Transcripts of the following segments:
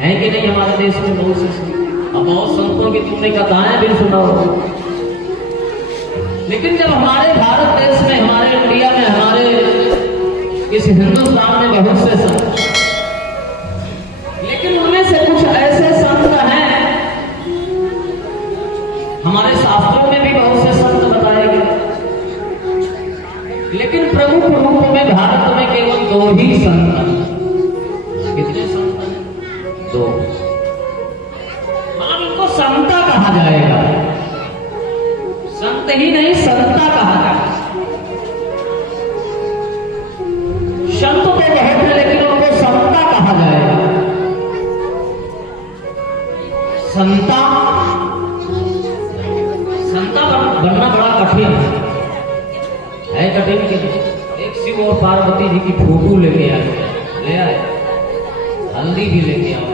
है कि नहीं हमारे देश में बहुत से संत। अब बहुत संतों की तुमने कथाएं भी सुना हो, लेकिन जब हमारे भारत देश में, हमारे इंडिया में, हमारे इस हिंदुस्तान में बहुत से संत, लेकिन उनमें से कुछ ऐसे संत हैं, हमारे शास्त्रों में भी बहुत से संत बताए गए, लेकिन प्रमुख रूप में भारत में केवल 2 ही संत हैं। कितने संत हैं? 2। मतलब इनको संता कहा जाएगा, संत ही नहीं संता कहा जाएगा। संत तो बहुत है, लेकिन उनको संता कहा जाएगा। संता बनना बड़ा कठिन है, कठिन के एक शिव और पार्वती जी की फोटो लेके ले आए, हल्दी भी लेके आओ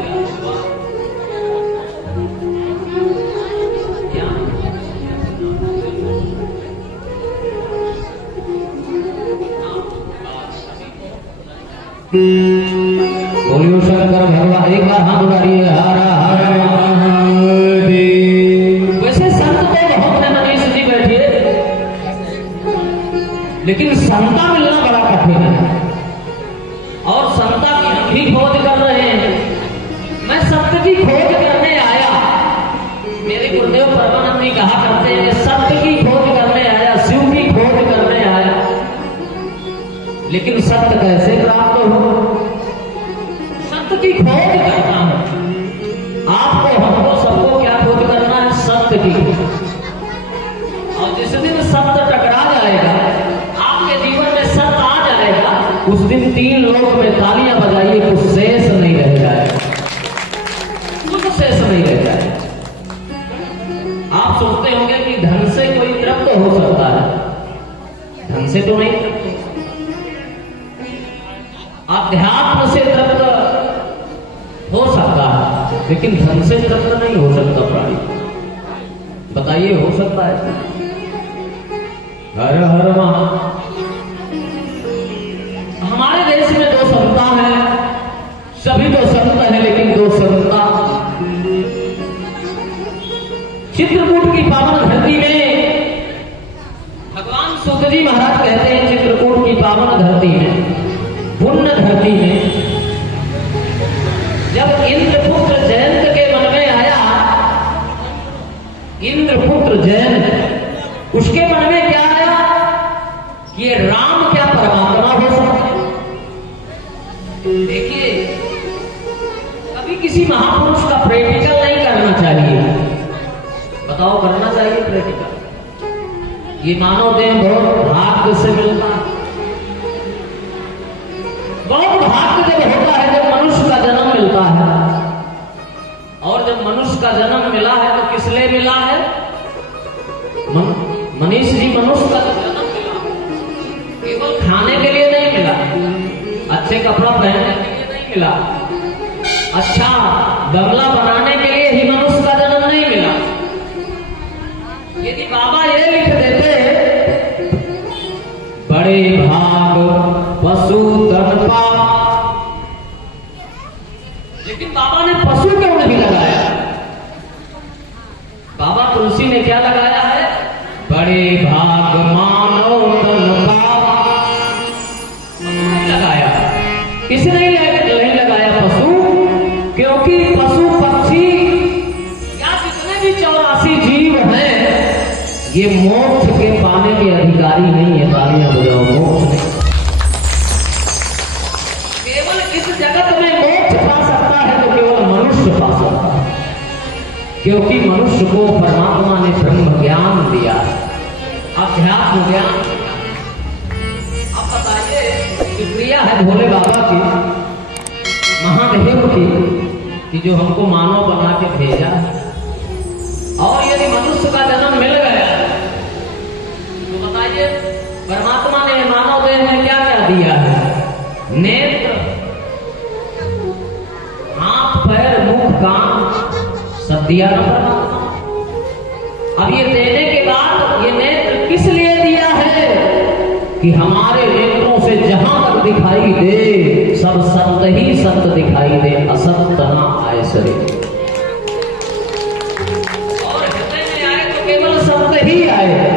क्या? बोलियो शंकर भगवान, एक बार हाथ उठाइए, हर हर महादेव। वैसे संत तो बहुत है, मनीष जी बैठिए, लेकिन संता मिलना बड़ा कठिन है, और संता की हम भी खोज कर रहे हैं। मैं सत्य की खोज करने आया, मेरे गुरुदेव परमानंद जी कहा करते हैं, सत्य की खोज करने आया, शिव की खोज करने आया, लेकिन सत्य कैसे प्राप्त हो? सत्य की खोज करना है आपको, हमको, सबको। क्या खोज करना है? सत्य की। और जिस दिन सत्य टकरा जाएगा, आपके जीवन में सत्य आ जाएगा, उस दिन 3 लोक में तालियां बजाइए, कुछ शेष नहीं रह जाएगा, कुछ शेष नहीं रह जाएगा। आप सोचते होंगे कि धन से कोई तृप्त हो सकता है, धन से तो नहीं तृप्त हो सकता, अध्यात्म से तृप्त हो सकता है, लेकिन धन से तृप्त नहीं हो सकता प्राणी। बताइए, हो सकता है? हर हर महा। हमारे देश में 2 संता हैं, सभी तो संत हैं, लेकिन 2 संता चित्रकूट की पावन धरती में, भगवान सूत जी महाराज कहते हैं, चित्रकूट की पावन धरती में, पुण्य धरती में, जब इंद्रपुत्र जयंत के मन में आया, इंद्रपुत्र जयंत, उसके मन में क्या आया कि ये राम क्या परमात्मा हो सकते हैं? देखिए, कभी किसी महापुरुष का प्रैक्टिकल नहीं करना चाहिए। बताओ, करना चाहिए प्रैक्टिकल? ये मानव देह बहुत भाग्य से मिलता है, बहुत भाग्य जब होता है, जब मनुष्य का जन्म मिलता है। और जब मनुष्य का जन्म मिला है तो किस लिए मिला है? मनीष जी, मनुष्य का जन्म मिला केवल खाने के लिए नहीं मिला, अच्छे कपड़ा पहनने के लिए नहीं मिला, अच्छा बंगला बनाने के लिए ही मनुष्य का जन्म नहीं मिला। यदि बाबा ये लिख देते, बड़े भाग पशु धन पाप, लेकिन बाबा ने पशु क्यों नहीं लगाया? बाबा तुलसी ने क्या लगाया है? बड़े भाग मानव धन पाप। नहीं लगाया, इसने नहीं लगाया पशु, क्योंकि पशु पक्षी या जितने भी 84 जीव हैं, ये मोक्ष के पाने के अधिकारी नहीं है। तालियां बजाओ, मोक्ष नहीं। केवल इस जगत में मोक्ष पा सकता है तो केवल मनुष्य पा सकता है, क्योंकि मनुष्य को परमात्मा ने ब्रह्म ज्ञान दिया, अध्यात्म ज्ञान। अब बताइए, शुक्रिया है भोले बाबा की, महादेव की, कि जो हमको मानव बना के भेजा। और यदि मनुष्य का जन्म मिल गया तो बताइए, परमात्मा ने मानव देह में क्या क्या दिया है? नेत्र, हाथ, पैर, मुख, कान, सब दिया ना परमात्मा। अब ये देने के बाद ये नेत्र किस लिए दिया है? कि हमारे नेत्रों से जहां तक दिखाई दे, सब सत्य ही सत्य दिखाई दे, असत्य ना आए शरीर। और हृदय में आए तो केवल सत्य ही आएगा।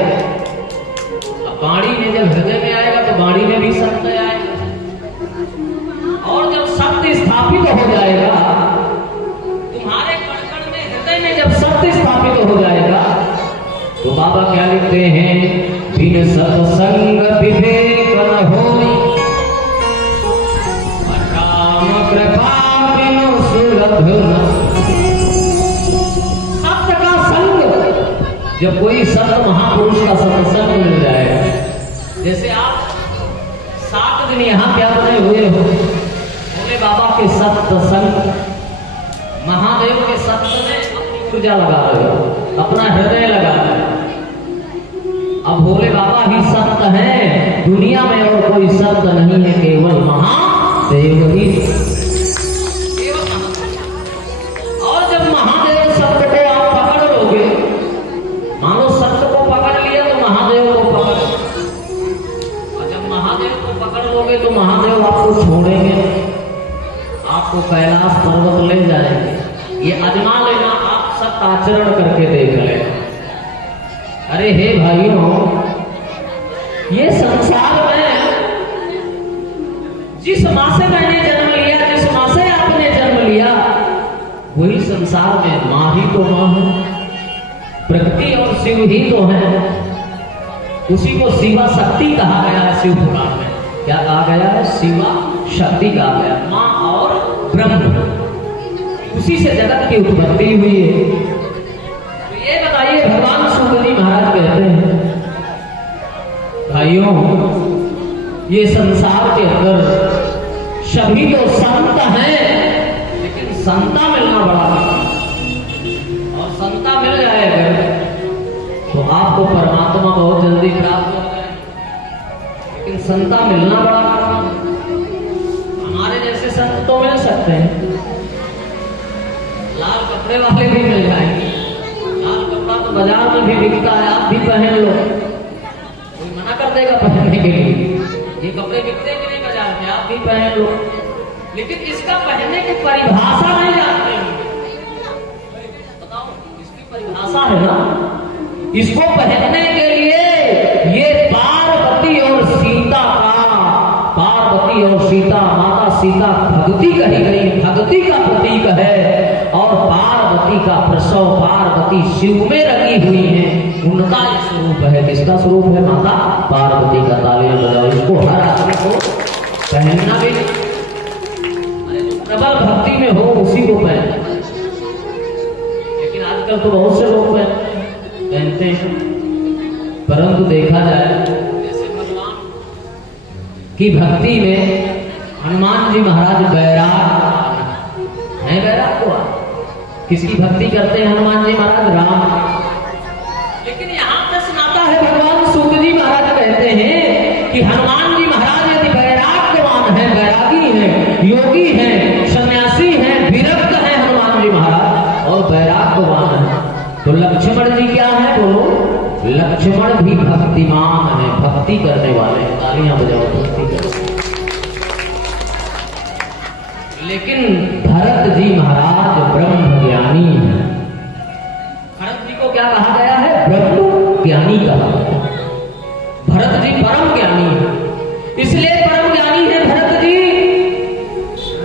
अब वाणी में जब हृदय में आएगा तो वाणी में भी सत्य आएगा। और जब सत्य स्थापित हो जाएगा, तुम्हारे कण में हृदय में जब सत्य स्थापित हो जाएगा, तो बाबा क्या लिखते हैं, बिन सत्संग विवेक न होई, राम कृपा बिन सुलभ न। सत्य का संग, जब कोई संत महापुरुष का सत्संग मिल जाएगा, जैसे आप 7 दिन यहाँ क्या बने हुए हो, भोले बाबा के सत्संग, महादेव के सत्य में अपनी ऊर्जा लगा रहे हो, अपना हृदय लगा रहे हो। अब भोले बाबा ही सत्य है, दुनिया में और कोई सत्य नहीं है, केवल महादेव ही। और जब महादेव सत्य को आप पकड़ लोगे, मानो सत्य को पकड़ लिया तो महादेव को पकड़, और जब महादेव को पकड़ लोगे तो महादेव आपको छोड़ेंगे, आपको कैलाश पर्वत ले जाएंगे। ये आजमा लेना, आप सत्य आचरण करके देख लेना। अरे हे भाइयों, ये संसार में जिस माँ से मैंने जन्म लिया, जिस माँ से आपने जन्म लिया, वही संसार में माँ ही तो माँ है, प्रकृति और शिव ही तो है। उसी को शिवा शक्ति कहा गया है शिव पुराण में। क्या कहा गया है? शिवा शक्ति कहा गया, माँ और ब्रह्म। उसी से जगत की उत्पत्ति हुई है। तो ये बताइए, भगवान सूत जी महाराज कहते हैं, भाइयों, ये संसार के अंदर सभी तो संत हैं, लेकिन संता मिलना बड़ा कठिन। और संता मिल जाएगा तो आपको परमात्मा बहुत जल्दी प्राप्त हो जाए, लेकिन संता मिलना बड़ा कठिन। हमारे जैसे संत तो मिल सकते हैं, लाल कपड़े वाले भी मिल जाएंगे। लाल कपड़ा तो बाजार में भी बिकता है, आप भी पहन लो, कोई मना कर देगा पहनने के लिए। ये कपड़े बिकते कि नहीं बाजार में, आप भी पहन लो। लेकिन इसका पहनने की परिभाषा नहीं जानते हैं। बताओ, इसकी परिभाषा है ना, इसको पहनने के लिए ये पार्वती और सीता का, पार्वती और सीता, माता सीता भक्ति कही गई, भक्ति का प्रतीक है। और पार्वती का प्रसव पार्वती शिव में रखी हुई है, उनका स्वरूप है। किसका स्वरूप है? माता पार्वती का। तालियां बजाओ। इसको हर आदमी को पहनना भी, प्रबल भक्ति में हो उसी को पहनना। लेकिन आजकल तो बहुत से लोग पहनते हैं, परंतु देखा जाए जैसे भगवान की भक्ति में हनुमान जी महाराज बैराग है। बैराग को किसकी भक्ति करते हैं हनुमान जी महाराज? राम। लेकिन यहाँ प्रश्न आता है, भगवान सूत जी महाराज कहते हैं कि हनुमान जी महाराज यदि बैरागवान है, बैरागी है, योगी है, सन्यासी है, विरक्त है हनुमान जी महाराज, और बैरागवान है, तो लक्ष्मण जी क्या है? बोलो। लक्ष्मण भी भक्तिमान है, भक्ति करने वाले। तालियां बजाओ, भक्ति करने। लेकिन भरत जी महाराज ब्रह्म ज्ञानी है। भरत जी को क्या कहा गया है? ब्रह्म ज्ञानी कहा गया। भरत जी परम ज्ञानी है, इसलिए परम ज्ञानी है भरत जी।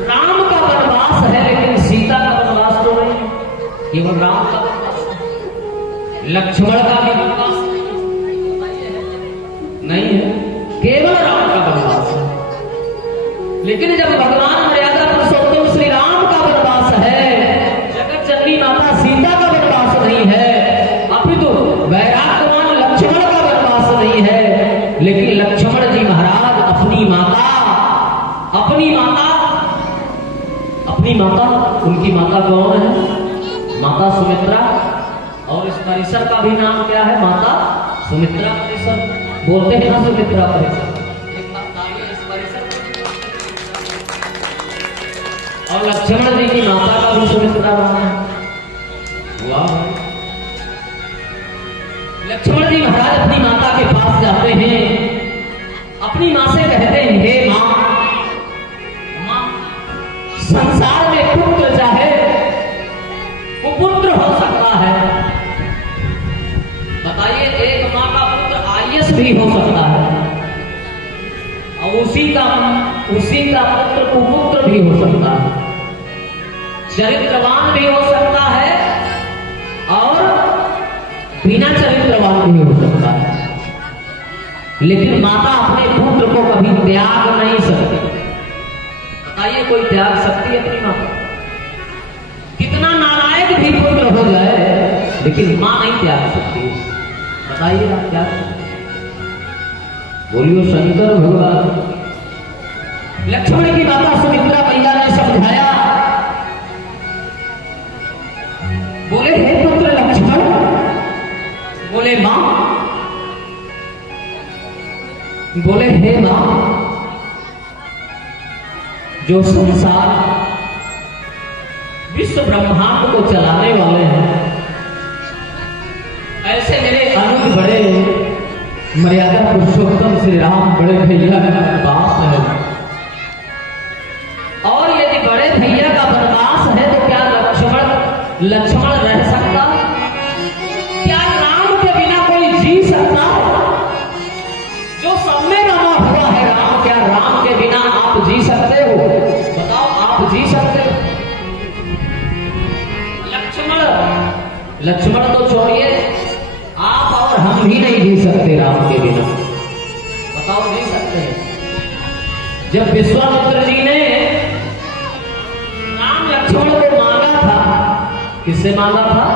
राम का वनवास है, लेकिन सीता का वनवास तो नहीं, केवल राम का वनवास। लक्ष्मण का भी वनवास नहीं है, केवल राम का वनवास है। लेकिन जब भगवान मर्यादा पुरुषोत्तम श्री राम का वनवास है, जगत जननी माता सीता का वनवास नहीं है, अपितु वैराग्यवान लक्ष्मण का वनवास नहीं है। लेकिन लक्ष्मण जी महाराज अपनी माता, उनकी माता कौन है? माता सुमित्रा। और इस परिसर का भी नाम क्या है? माता सुमित्रा परिसर। बोलते हैं ना सुमित्रा परिसर। और लक्ष्मण जी की माता का भी सुमित्रा नाम है। वाह! लक्ष्मण जी महाराज अपनी माता के पास जाते हैं, अपनी माँ से कहते हैं, हे माँ, संसार में पुत्र चाहे भी हो सकता है और उसी का पुत्र कुपुत्र भी हो सकता है, चरित्रवान भी हो सकता है और बिना चरित्रवान भी हो सकता है। लेकिन माता अपने पुत्र को कभी त्याग नहीं सकती। बताइए कोई त्याग सकती है अपनी माता? कितना नालायक भी पुत्र हो जाए लेकिन मां नहीं त्याग सकती। बताइए आप क्या? बोलियो शंकर भगवान। लक्ष्मण की माता सुमित्रा मैया ने समझाया, बोले हे पुत्र लक्ष्मण, बोले मां, बोले हे मां, जो संसार विश्व ब्रह्मांड को चलाने वाले हैं ऐसे मेरे अनुज बड़े मर्यादा पुरुषोत्तम श्री राम बड़े भैया का वनवास है, और यदि बड़े भैया का वनवास है तो क्या लक्ष्मण रह सकता? क्या राम के बिना कोई जी सकता? जो सब में रमा हुआ है राम, क्या राम के बिना आप जी सकते हो? बताओ, आप जी सकते हो? लक्ष्मण तो छोड़िए, आप और हम भी नहीं जी सकते राम के बिना। बताओ, जी सकते हैं? जब विश्वामित्र जी ने राम लक्ष्मण को मांगा था, किससे मांगा था?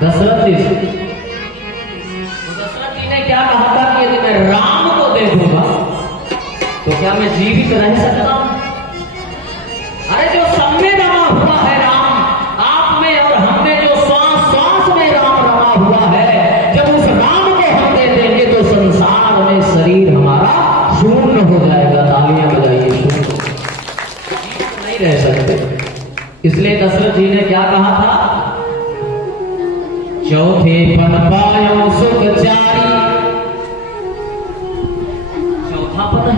दशरथ जी से। तो दशरथ जी ने क्या कहा था कि यदि मैं राम को दे दूंगा तो क्या मैं जीवित रह सकता हूं? अरे जो सब में रमा हुआ है राम, आप में और हम में जो श्वास श्वास में राम रमा हुआ है, जब उस राम को हम दे देंगे तो संसार में शरीर हमारा शून्य हो जाएगा। तालियां बजाइए, शून्य नहीं रह सकते। इसलिए दशरथ जी ने क्या कहा था? चौथे पन पायो सुख चारी, चौथा पद है,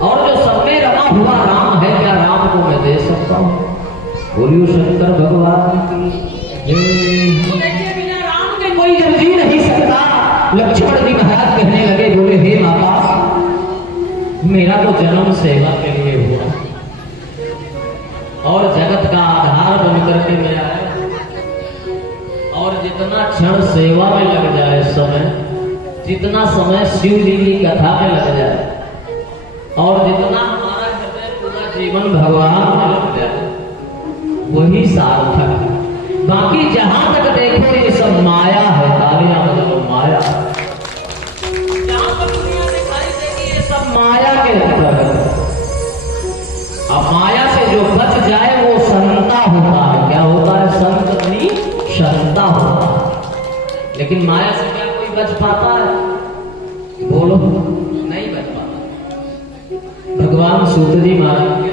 और जो सब में रमा हुआ राम है, क्या राम को मैं दे सकता हूं? बोलियो शंकर भगवान की। देखिए, बिना राम के कोई जब जी नहीं सकता। लक्ष्मण जी महाराज कहने लगे, बोले हे माता, मेरा तो जन्म सेवा के लिए हुआ और जगत का आधार बनकर के मैं आया, और जितना क्षण सेवा में लग जाए समय, जितना समय शिव जी की कथा में लग जाए, और जितना हमारा हृदय पूरा जीवन भगवान में लग जाए, वही सार्थक है। बाकी जहां तक देखो ये सब माया है। तालियां बजाओ, माया। जहां तक दुनिया दिखाई देगी ये सब माया के अंदर है। अब माया से जो बच जाए वो संता होता है। क्या होता है? संत नहीं, संता होता है। लेकिन माया से क्या कोई बच पाता है? बोलो, नहीं बच पाता। भगवान सूत जी महाराज,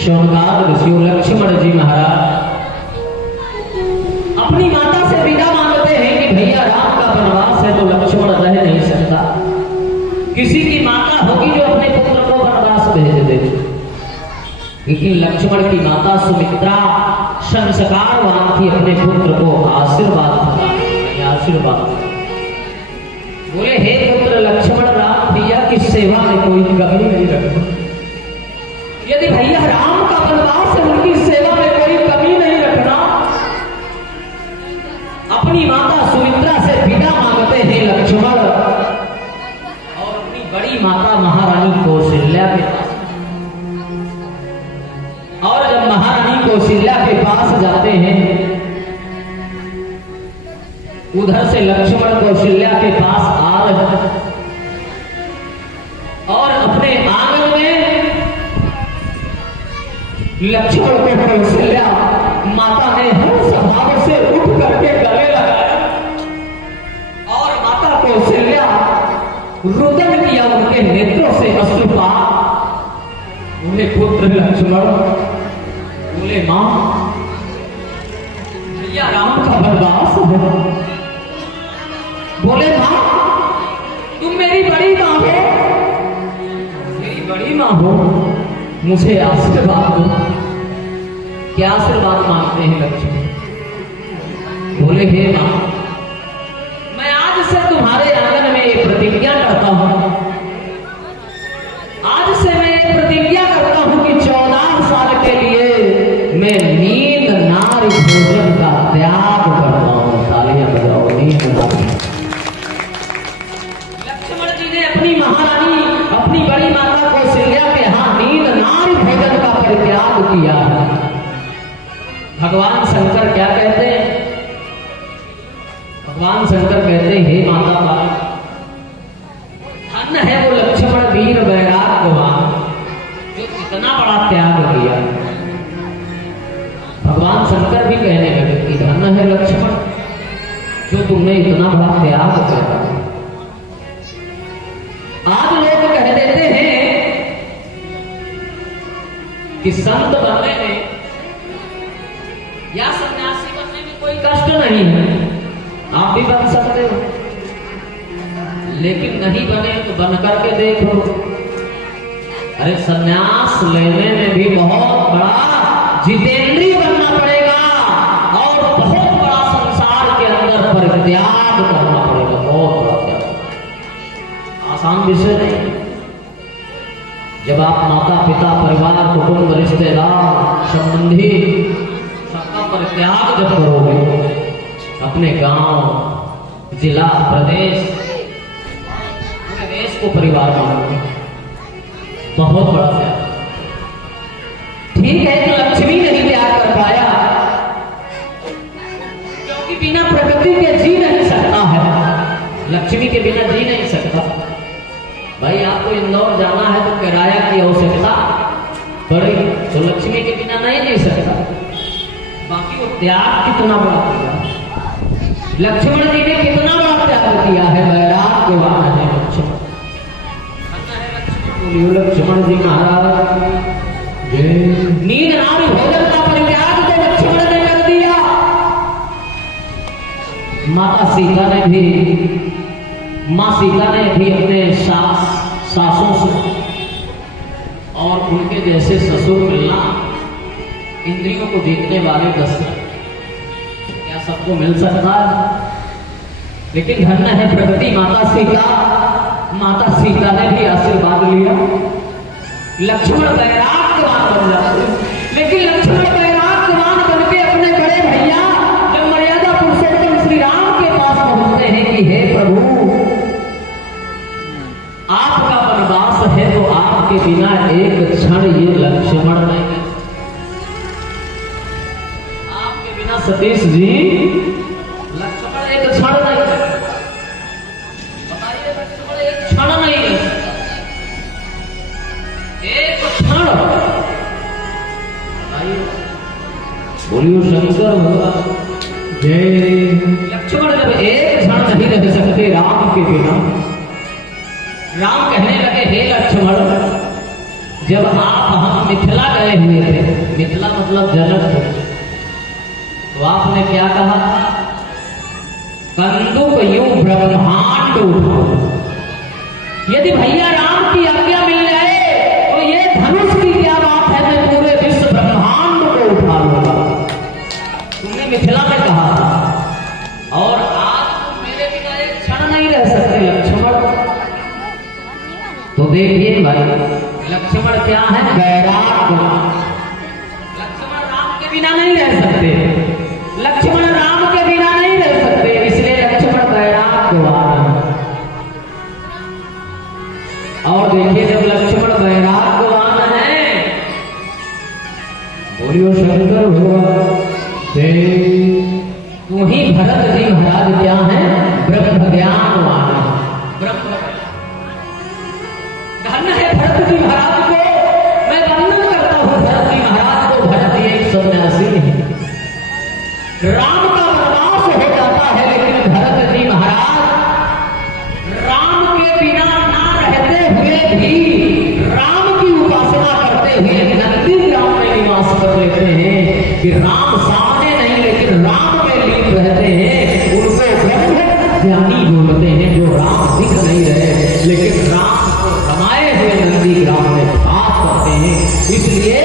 शौनकाद ऋषि लक्ष्मण जी महाराज अपनी माता से विदा मांगते हैं कि भैया राम का वनवास है तो लक्ष्मण रह नहीं सकता। किसी की माता होगी जो अपने पुत्र को वनवास भेज दे, लेकिन लक्ष्मण की माता सुमित्रा संस्कारवान थी, अपने पुत्र को आशीर्वाद बोले, हे पुत्र लक्ष्मण, राम भैया की सेवा में कोई कमी नहीं रखना। यदि भैया राम का वनवास है, उनकी सेवा में कोई कमी नहीं रखना। अपनी माता सुमित्रा से विदा मांगते हैं लक्ष्मण, और अपनी बड़ी माता महारानी कौशल्या के पास। और जब महारानी कौशल्या के पास जाते हैं, उधर से लक्ष्मण कौशल्या के पास आ रहे हैं, और अपने आंगन में लक्ष्मण को कौशल्या माता ने हर स्वभाव से उठ करके गले लगाया, और माता कौशल्या रुदन किया उनके नेत्रों से अश्रुपात। उन्हें पुत्र लक्ष्मण बोले, मां, भैया राम का वनवास है। बोले, मां, तुम मेरी बड़ी मां हो, मेरी बड़ी मां हो, मुझे आशीर्वाद दो। क्या आशीर्वाद मांगते हैं लक्ष्मण? बोले, हे मां, मैं आज से तुम्हारे तुम्हारे आंगन में ये प्रतिज्ञा करता हूं, आज से मैं ये प्रतिज्ञा करता हूं कि 14 साल के लिए मैं नींद नारी भोजन का त्याग करता हूं। तालियां बजाओ, नींद नारी। लक्ष्मण जी ने अपनी महारानी, अपनी बड़ी माता कौशल्या के यहाँ नींद नारी भोजन का परित्याग किया है। भगवान शंकर क्या कहते हैं? भगवान शंकर कहते हैं, हे माता पार्वती, धन्य है वो लक्ष्मण वीर वैराग्यवान जो इतना बड़ा त्याग किया। भगवान शंकर भी कहने लगे कि धन्य है लक्ष्मण जो तुमने इतना बड़ा त्याग किया। आज लोग कह देते हैं कि संत बनने में या सन्यासी बनने में कोई कष्ट नहीं है, आप भी बन सकते हो, लेकिन नहीं बने तो बन करके देखो। अरे सन्यास लेने में भी बहुत बड़ा जितेंद्रिय बनना पड़ेगा और बहुत बड़ा संसार के अंदर परित्याग करना पड़ेगा, बहुत बड़ा त्याग, आसान विषय नहीं। जब आप माता पिता परिवार कुटुंब रिश्तेदार संबंधी सबका परित्याग जब करोगे, अपने गांव जिला प्रदेश पूरे देश को परिवार मानो, बहुत बड़ा त्याग। ठीक है तो लक्ष्मी नहीं त्याग कर पाया क्योंकि बिना प्रकृति के जी नहीं सकता है, लक्ष्मी के बिना जी नहीं सकता। भाई आपको इंदौर जाना है तो किराया की आवश्यकता बड़ी, तो लक्ष्मी के बिना नहीं जी सकता। बाकी वो त्याग कितना बड़ा किया, लक्ष्मण जी ने कितना बड़ा त्याग किया है, वैराग्यवान है लक्ष्मण। बोलिए लक्ष्मण जी महाराज। नींद नारी भोजन का परित्याग तो लक्ष्मण ने कर दिया। माता सीता ने भी, माँ सीता ने भी अपने सासों से और उनके जैसे ससुर मिलना, इंद्रियों को जीतने वाले दशरथ, क्या सबको मिल सकता है? लेकिन धन्य है प्रकृति माता सीता, माता सीता ने भी आशीर्वाद लिया, लक्ष्मण वैराग्यवान बन जाते। लेकिन लक्ष्मण वैराग्यवान बनके अपने बड़े भैया जब मर्यादा पुरुषोत्तम श्री राम के पास पहुंचते हैं कि हे प्रभु, आपका वनवास है तो आपके बिना एक क्षण ये लक्ष्मण नहीं है। आपके बिना सतीश जी लक्ष्मण एक क्षण नहीं है। बताइए, लक्ष्मण एक क्षण नहीं है, एक क्षण। बताइए, बोलियो शंकर भगवान जय। लक्ष्मण जब एक क्षण नहीं रह सकते राम के बिना, राम कहने लगे हे लक्ष्मण, जब आप हम मिथिला गए हुए थे, मिथिला मतलब जनक, तो आपने क्या कहा? कंदुक यूं ब्रह्मांड उठाओ। यदि भैया राम की आज्ञा मिल जाए तो ये धनुष की क्या बात है, मैं पूरे विश्व ब्रह्मांड को उठा लूंगा। तुमने मिथिला में कहा था और आज तुम मेरे बिना एक क्षण नहीं रह सकते लक्ष्मण। तो देखिए भाई, लक्ष्मण क्या है? वैराग्यवान। लक्ष्मण राम के बिना नहीं रह सकते, लक्ष्मण राम के बिना नहीं रह सकते, इसलिए लक्ष्मण वैराग्यवान। और देखिए, जब लक्ष्मण वैराग्यवान है, बोलियो शंकर भगवान तो ही भरत जी महाराज क्या है? ब्रह्म ज्ञानवान। ब्रह्म धन्य है भरत जी महाराज को, मैं वंदन करता हूं भरत जी महाराज को। भरत एक सन्यासी है, राम का वनवास हो जाता है, लेकिन भरत जी महाराज राम के बिना ना रहते हुए भी राम की उपासना करते हुए नंदी ग्राम में निवास कर लेते हैं कि राम सामने नहीं लेकिन राम में लीन रहते हैं। उनको ब्रह्म ज्ञानी बोलते हैं, जो राम दिख नहीं रहे लेकिन राम को रमाए हुए नंदी ग्राम में बात करते हैं। इसलिए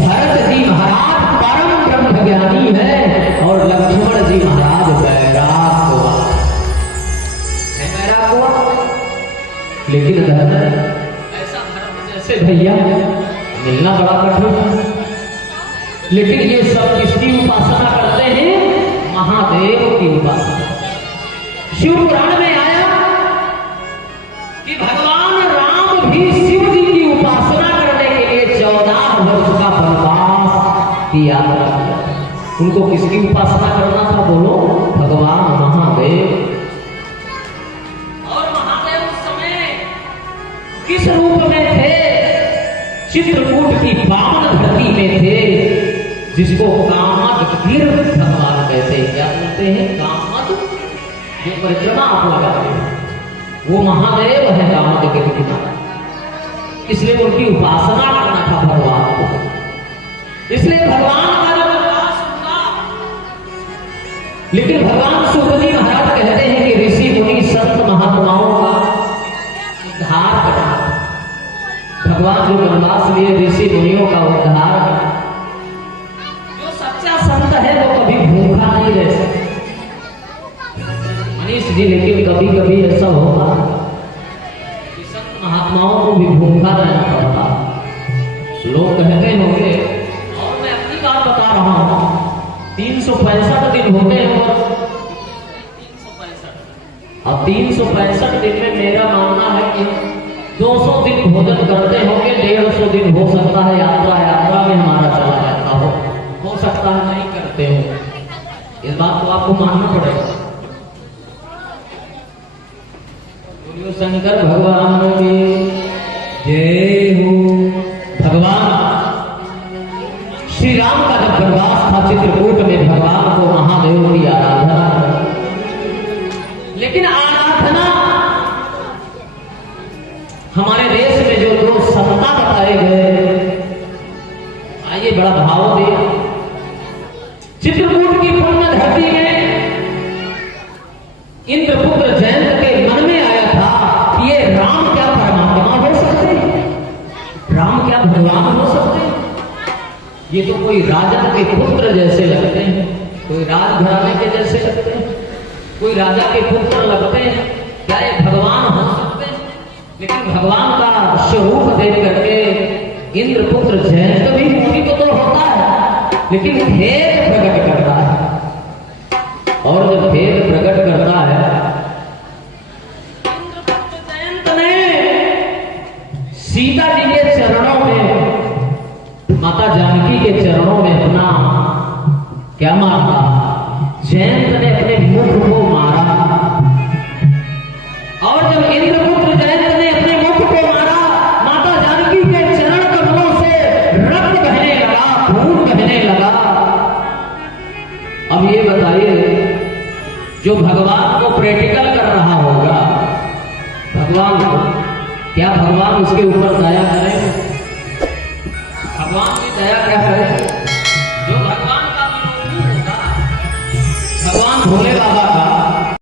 भरत जी महाराज परम ब्रह्म ज्ञानी है और लक्ष्मण जी महाराज वैराग्यवान है। भैया मिलना बड़ा कठिन है, लेकिन ये सब किसकी उपासना करते हैं? महादेव की उपासना। शिव पुराण में आया कि भगवान राम भी शिव जी की उपासना करने के लिए 14 वर्ष का वनवास की यात्रा किया। उनको किसकी उपासना करना था? बोलो, भगवान महादेव। और महादेव उस समय किस रूप में थे? चित्रकूट की पावन धरती में थे, जिसको कामदगिर भगवान कहते हैं। क्या बोलते हैं? कामद, जो परिक्रमा आप लगाते हैं, वो महादेव है कामदगिर की माता। इसलिए उनकी उपासना करना था भगवान को। इसलिए भगवान का जब प्रकाश हुआ, लेकिन भगवान सुखदेव महाराज कहते हैं कि ऋषि मुनि संत महात्माओं का उद्धार करना। भगवान जो वनवास लिए ऋषि मुनियों का उद्धार करना। जो सच्चा संत है वो कभी भूखा नहीं रह सकता मनीष जी, लेकिन कभी कभी ऐसा होता है कि संत महात्माओं को भी भूखा रहना पड़ता। लोग कहते होंगे, और मैं अपनी बात बता रहा हूं, 365 दिन होते हैं और 365 दिन में मेरा मानना है कि 200 दिन भोजन करते होंगे, 150 दिन हो सकता है यात्रा में हमारा चला जाता हो सकता है नहीं करते हो। इस बात को आपको मानना पड़ेगा। शंकर भगवान की जय हो। भगवान श्री राम का जब वनवास था चित्रकूट में, भगवान को महादेव की आराधना, लेकिन आराधना हमारे देश में जो दो सत्ता बताए गए, आइए बड़ा भाव दिया। चित्रकूट की पुण्य धरती में इंद्रपुत्र जयंत के मन में आया था कि ये राम क्या परमात्मा हो सकते हैं? राम क्या भगवान हो सकते हैं? ये तो कोई राजा के पुत्र जैसे लगते हैं, कोई राजघराने के जैसे लगते हैं, कोई राजा के पुत्र लगते हैं, क्या ये भगवान हो सकते हैं? लेकिन भगवान का स्वरूप देख करके इंद्रपुत्र जयंत भी मूर्ति तो होता है, लेकिन भेद प्रकट करता है। और जब भेद प्रकट करता है, इंद्रपुत्र जयंत ने सीता जी के चरणों में, माता जानकी के चरणों में अपना क्या मारा? जयंत ने अपने मुख को मारा। और जब इंद्रपुत्र जयंत ने अपने मुख को मारा, माता जानकी के चरण कमलों से रक्त बहने लगा, खून बहने लगा। अब ये बताइए, जो भगवान को प्रैक्टिकल कर रहा होगा, भगवान को क्या भगवान उसके ऊपर दया